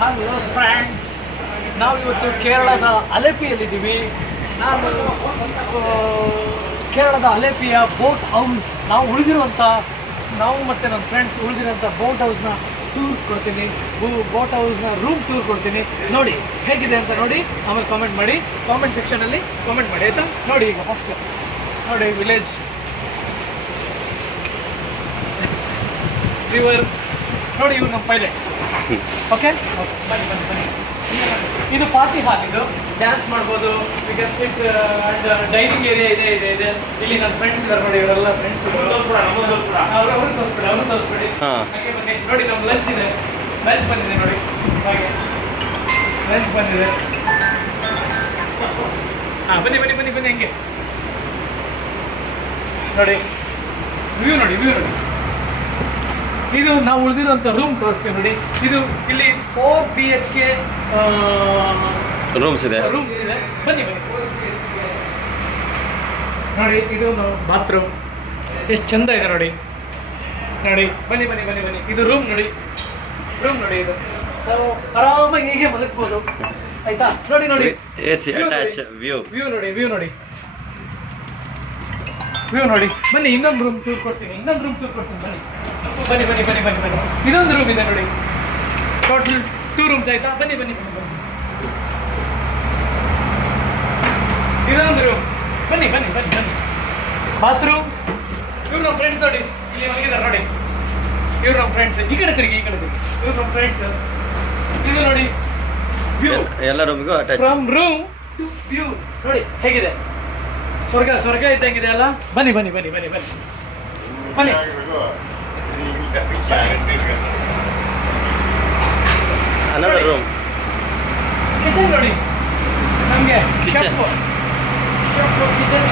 Hello friends, ನಾವು ಇವತ್ತು ಕೇರಳದ ಅಲೆಪಿಯಲ್ಲಿದ್ದೀವಿ. ನಾನು ಕೇರಳದ ಅಲೆಪಿಯ ಬೋಟ್ ಹೌಸ್, ನಾವು ಮತ್ತು ನಮ್ಮ ಫ್ರೆಂಡ್ಸ್ ಉಳಿದಿರೋಂಥ ಬೋಟ್ ಹೌಸ್ನ ಟೂರ್ ಕೊಡ್ತೀನಿ. ಬೋಟ್ ಹೌಸ್ನ ರೂಮ್ ಟೂರ್ ಕೊಡ್ತೀನಿ. ನೋಡಿ ಹೇಗಿದೆ ಅಂತ ನೋಡಿ, ಆಮೇಲೆ ಕಾಮೆಂಟ್ ಮಾಡಿ. ಕಾಮೆಂಟ್ ಸೆಕ್ಷನಲ್ಲಿ ಕಾಮೆಂಟ್ ಮಾಡಿ ಆಯಿತಾ. ನೋಡಿ ಈಗ ಫಸ್ಟ್ ನೋಡಿ ವಿಲೇಜ್, ರಿವರ್ ನೋಡಿ. ಇವ್ರು ನಮ್ಮ ಪೈಲಟ್. ಓಕೆ, ಬನ್ನಿ ಬನ್ನಿ ಬನ್ನಿ. ಇದು ಪಾರ್ಟಿ ಹಾಲ್, ಇದು ಡ್ಯಾನ್ಸ್ ಮಾಡ್ಬೋದು. You can sit and dining area ಇದೆ. ಇಲ್ಲಿ ನನ್ನ ಫ್ರೆಂಡ್ಸ್ ಇದ್ದಾರೆ ನೋಡಿ, ಇವರೆಲ್ಲ ಫ್ರೆಂಡ್ಸ್. ಅವ್ರು ತೋರಿಸ್ಬೇಡಿ. ಹಾಗೆ ಬನ್ನಿ ನೋಡಿ, ನಮ್ಮ ಲಂಚ್ ಇದೆ. ಲಂಚ್ ಬಂದಿದೆ ನೋಡಿ, ಹಾಗೆ ಲಂಚ್ ಬಂದಿದೆ. ಹಾಂ, ಬನ್ನಿ ಬನ್ನಿ ಬನ್ನಿ ಬನ್ನಿ. ಹಂಗೆ ನೋಡಿ ವ್ಯೂ ನೋಡಿ. ಇದು ನಾವು ಉಳಿದಿರೋಂಥ ರೂಮ್ ತೋರಿಸ್ತೀವಿ ನೋಡಿ. ಇದು ಇಲ್ಲಿ 4 BHK ರೂಮ್ಸ್ ಇದೆ. ಬನ್ನಿ ನೋಡಿ. ಇದು ಬಾತ್ರೂಮ್ ಎಷ್ಟು ಚಂದ ಇದೆ ನೋಡಿ. ಬನ್ನಿ. ಇದು ರೂಮ್ ನೋಡಿ. ಇದು ನಾವು ಆರಾಮಾಗಿ ಹೀಗೆ ಮಲಗ್ಬೋದು ಆಯ್ತಾ. ನೋಡಿ AC ಅಟ್ಯಾಚ್ ವ್ಯೂ ನೋಡಿ. ಬನ್ನಿ, ಇನ್ನೊಂದು ರೂಮ್ ಟೂರ್ ಕೊಡ್ತೀನಿ. ಬನ್ನಿ. ಇದೊಂದು ರೂಮ್ ಇದೆ ನೋಡಿ. ಟೋಟಲ್ 2 ರೂಮ್ಸ್ ಆಯ್ತಾ. ಬನ್ನಿ. ಇದೊಂದು ರೂಮ್. ಬನ್ನಿ. ಬಾತ್ರೂಮ್. ಇವ್ರು ನಮ್ಮ ಫ್ರೆಂಡ್ಸ್ ನೋಡಿ, ಇಲ್ಲಿ ಮಲಗಿದ್ದಾರೆ ನೋಡಿ. ಇವ್ರು ನಮ್ಮ ಫ್ರೆಂಡ್ಸ್. ಈ ಕಡೆ ತಿರುಗಿ. ಇವ್ರು ನಮ್ಮ ಫ್ರೆಂಡ್ಸ್. ಇದು ನೋಡಿ ವ್ಯೂ. ಎಲ್ಲ ರೂಮ್ಗೂ attach. From room to view ನೋಡಿ ಹೇಗಿದೆ. ಸ್ವರ್ಗ ಇದ್ದಂಗಿದೆ ಅಲ್ಲ. ಬನ್ನಿ. Another room. ಕಿಚನ್ ನೋಡಿ. ನಮಗೆ ಕಿಚನ್. ಕಿಚನ್